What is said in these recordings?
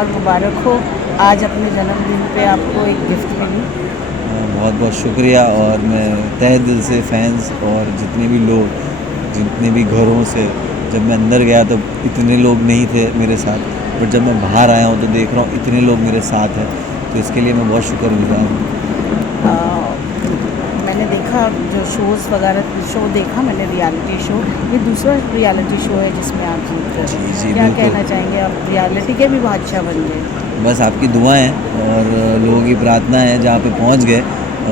और मुबारक हो आज अपने जन्मदिन पे आपको एक गिफ्ट मिली। बहुत बहुत शुक्रिया। और मैं तहे दिल से फैंस और जितने भी लोग, जितने भी घरों से, जब मैं अंदर गया तो इतने लोग नहीं थे मेरे साथ, बट जब मैं बाहर आया हूँ तो देख रहा हूँ इतने लोग मेरे साथ हैं, तो इसके लिए मैं बहुत शुक्रगुजार हूँ। अ, मैंने देखा जो शोज़ वगैरह शो देखा मैंने रियलिटी शो, ये दूसरा रियलिटी शो है जिसमें आप जीत रहे जी हो। जी क्या बिल्कुल। कहना चाहेंगे आप रियलिटी के भी बादशाह बन गए। बस आपकी दुआएं और लोगों की प्रार्थना है, जहाँ पे पहुँच गए,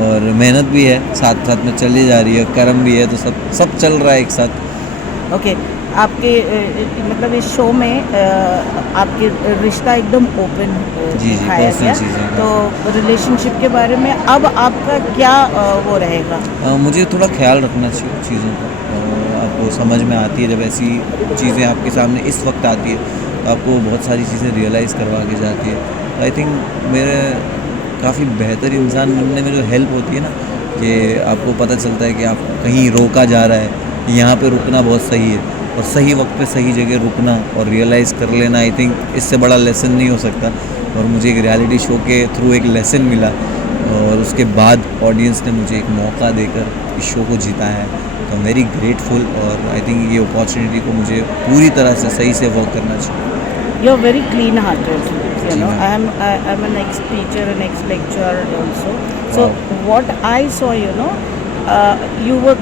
और मेहनत भी है साथ साथ में चली जा रही है, कर्म भी है, तो सब सब चल रहा है एक साथ। ओके, आपके मतलब इस शो में आपके रिश्ता एकदम ओपन जी जी, दिखाया पर्सनल गया, चीज़ें तो काफ़ी। रिलेशनशिप के बारे में अब आपका क्या वो रहेगा। मुझे थोड़ा ख्याल रखना चाहिए चीज़ों का। आपको समझ में आती है जब ऐसी चीज़ें आपके सामने इस वक्त आती है, तो आपको बहुत सारी चीज़ें रियलाइज़ करवा के जाती है। आई थिंक मेरे काफ़ी बेहतर इंसान बनने में जो हेल्प होती है ना, कि आपको पता चलता है कि आप कहीं रोका जा रहा है, यहाँ पे रुकना बहुत सही है, और सही वक्त पे सही जगह रुकना और रियलाइज़ कर लेना, आई थिंक इससे बड़ा लेसन नहीं हो सकता। और मुझे एक रियलिटी शो के थ्रू एक लेसन मिला, और उसके बाद ऑडियंस ने मुझे एक मौका देकर इस शो को जिताया है, तो आई एम वेरी ग्रेटफुल। और आई थिंक ये अपॉर्चुनिटी को मुझे पूरी तरह से सही से वर्क करना चाहिए। You are very clean-hearted. You जी know, मैम। I'm an ex-teacher and ex-lecturer also. So वाह। what I saw, you were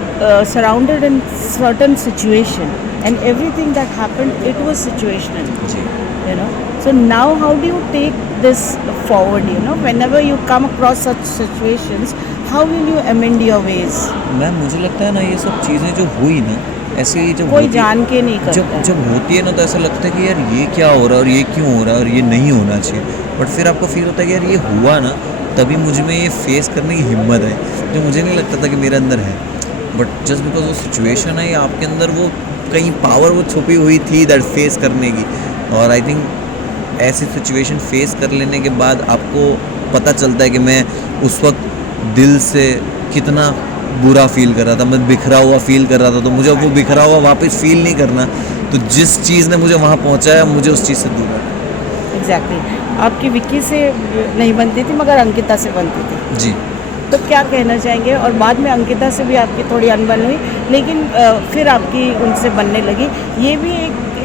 surrounded in certain situation, and everything that happened, it was situational. जी So now how do you take this forward? Whenever you come across such situations, how will you amend your ways? Ma'am, मुझे लगता है ना, ये सब चीज़ें जो हुई ना, ऐसे ही जब कोई होती, जान के नहीं जब करता है। जब होती है ना, तो ऐसा लगता है कि यार ये क्या हो रहा है, और ये क्यों हो रहा है, और ये नहीं होना चाहिए। बट फिर आपको फील होता है कि यार ये हुआ ना, तभी मुझ में ये फेस करने की हिम्मत है, जो मुझे नहीं लगता था कि मेरे अंदर है। बट जस्ट बिकॉज वो सिचुएशन है, या आपके अंदर वो कहीं पावर वो छुपी हुई थी दैट फेस करने की। और आई थिंक ऐसी सिचुएशन फेस कर लेने के बाद आपको पता चलता है कि मैं उस वक्त दिल से कितना बुरा फील कर रहा था, मैं बिखरा हुआ फील कर रहा था, तो मुझे वो बिखरा हुआ वापस फील नहीं करना। तो जिस चीज़ ने मुझे वहाँ पहुँचाया, मुझे उस चीज़ से दूर रखना। एग्जैक्टली आपकी विक्की से नहीं बनती थी मगर अंकिता से बनती थी। जी। तो क्या कहना चाहेंगे, और बाद में अंकिता से भी आपकी थोड़ी अनबन हुई, लेकिन फिर आपकी उनसे बनने लगी। ये भी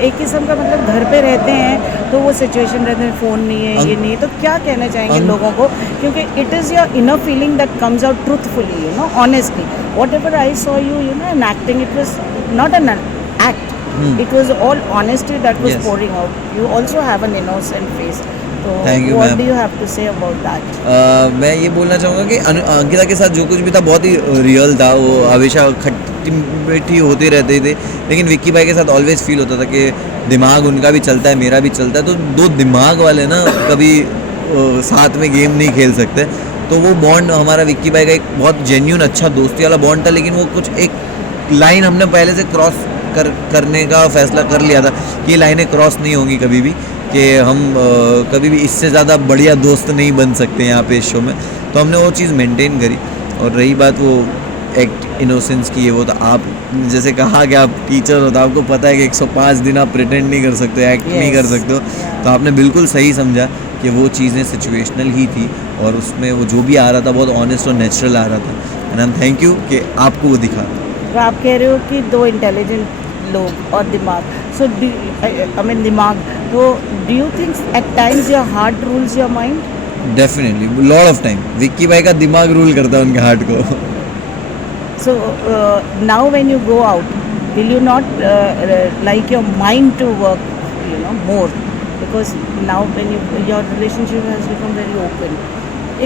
एक किस्म का मतलब घर पे रहते हैं तो वो सिचुएशन रहते हैं, फ़ोन नहीं है, ये अंक नहीं है, तो क्या कहना चाहेंगे अंक लोगों को, क्योंकि it is your inner feeling that comes out truthfully, honestly. Whatever I saw you, an acting, it was not an act, it was all honesty that was yes. Pouring out. You also have an innocent face, तो thank you what ma'am. Do you have to say about that. मैं ये बोलना चाहूँगा कि अंकिता के साथ जो कुछ भी था बहुत ही रियल था। वो हमेशा खट्टी मीठी होते रहते थे, लेकिन विक्की भाई के साथ ऑलवेज फील होता था कि दिमाग उनका भी चलता है, मेरा भी चलता है, तो दो दिमाग वाले ना कभी साथ में गेम नहीं खेल सकते। तो वो बॉन्ड हमारा विक्की भाई का एक बहुत जेन्यून अच्छा दोस्ती वाला बॉन्ड था, लेकिन वो कुछ एक लाइन हमने पहले से क्रॉस करने का फैसला कर लिया था कि ये लाइनें क्रॉस नहीं होंगी कभी भी, कि हम कभी भी इससे ज़्यादा बढ़िया दोस्त नहीं बन सकते यहाँ पे इस शो में। तो हमने वो चीज़ मेंटेन करी। और रही बात वो एक्ट इनोसेंस की है, वो तो आप जैसे कहा कि आप टीचर हो, तो आपको पता है कि 105 दिन आप प्रिटेंड नहीं कर सकते, एक्ट नहीं कर सकते हो। तो आपने बिल्कुल सही समझा कि वो चीज़ें सिचुएशनल ही थी, और उसमें वो जो भी आ रहा था बहुत ऑनेस्ट और नेचुरल आ रहा था। And I am thank you कि आपको वो दिखा। तो आप कह रहे हो कि दो इंटेलिजेंट लोग और दिमाग, सो आई मीन दिमाग, तो do you think at times your heart rules your mind. Definitely lot of time Vicky भाई का दिमाग रूल करता है उनके हार्ट को। So now when you go out, will you not like your mind to work, more? Because now when your relationship has become very open.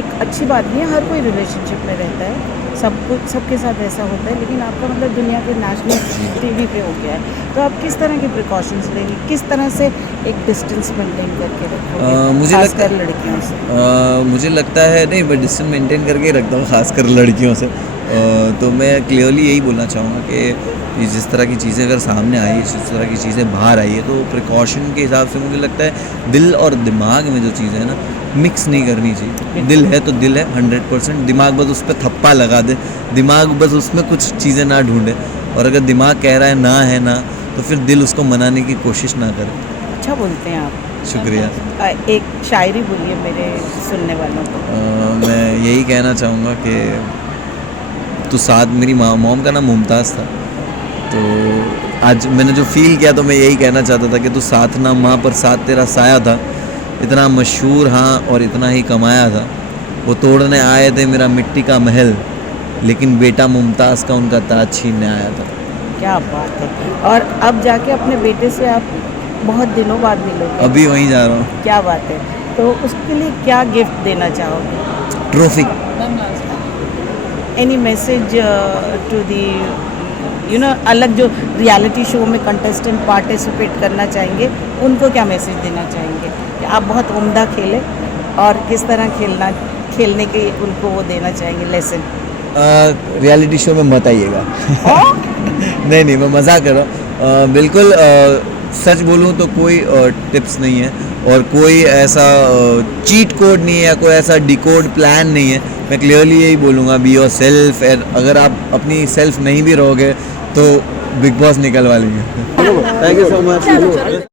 एक अच्छी बात नहीं है, हर कोई रिलेशनशिप में रहता है, सब कुछ सबके साथ ऐसा होता है, लेकिन आपका मतलब दुनिया के नेशनल टीवी पे हो गया है, तो आप किस तरह की प्रिकॉशंस लेंगे, किस तरह से एक डिस्टेंस मेंटेन करके रखोगे, मुझे लगता खासकर लड़कियों से। मुझे लगता है नहीं, मैं डिस्टेंस मेंटेन करके ही रखता हूँ, खासकर लड़कियों से। तो मैं क्लियरली यही बोलना चाहूँगा कि ये जिस तरह की चीज़ें अगर सामने आई है, जिस तरह की चीज़ें बाहर आई है, तो प्रिकॉशन के हिसाब से मुझे लगता है दिल और दिमाग में जो चीज़ें हैं ना, मिक्स नहीं करनी चाहिए। दिल है तो दिल है 100%, दिमाग बस उस पर थप्पा लगा दे, दिमाग बस उसमें कुछ चीज़ें ना ढूंढे, और अगर दिमाग कह रहा है ना, तो फिर दिल उसको मनाने की कोशिश ना करे। अच्छा बोलते हैं आप। शुक्रिया। एक शायरी बोलिए मेरे सुनने वालों को। मैं यही कहना चाहूँगा कि तो साथ मेरी मॉम का नाम मुमताज़ था, तो आज मैंने जो फील किया तो मैं यही कहना चाहता था कि तू साथ ना माँ पर साथ तेरा साया था, इतना मशहूर हाँ और इतना ही कमाया था, वो तोड़ने आए थे मेरा मिट्टी का महल, लेकिन बेटा मुमताज़ का उनका ताज छीनने आया था। क्या बात है। और अब जाके अपने बेटे से आप बहुत दिनों बाद मिलोगे। अभी वहीं जा रहा हूँ। क्या बात है। तो उसके लिए क्या गिफ्ट देना चाहोगे? Trophy. Any message to the अलग जो रियलिटी शो में कंटेस्टेंट पार्टिसिपेट करना चाहेंगे, उनको क्या मैसेज देना चाहेंगे कि आप बहुत उम्दा खेले और किस तरह खेलने के उनको वो देना चाहेंगे लेसन? रियलिटी शो में मत आइएगा। नहीं मैं मजाक कर रहा हूँ। बिल्कुल सच बोलूँ तो कोई टिप्स नहीं है और कोई ऐसा चीट कोड नहीं है, कोई ऐसा डिकोड प्लान नहीं है। मैं क्लियरली यही बोलूँगा, बी योर सेल्फ। अगर आप अपनी सेल्फ नहीं भी रहोगे तो बिग बॉस निकलवा लेंगे। Thank you so much.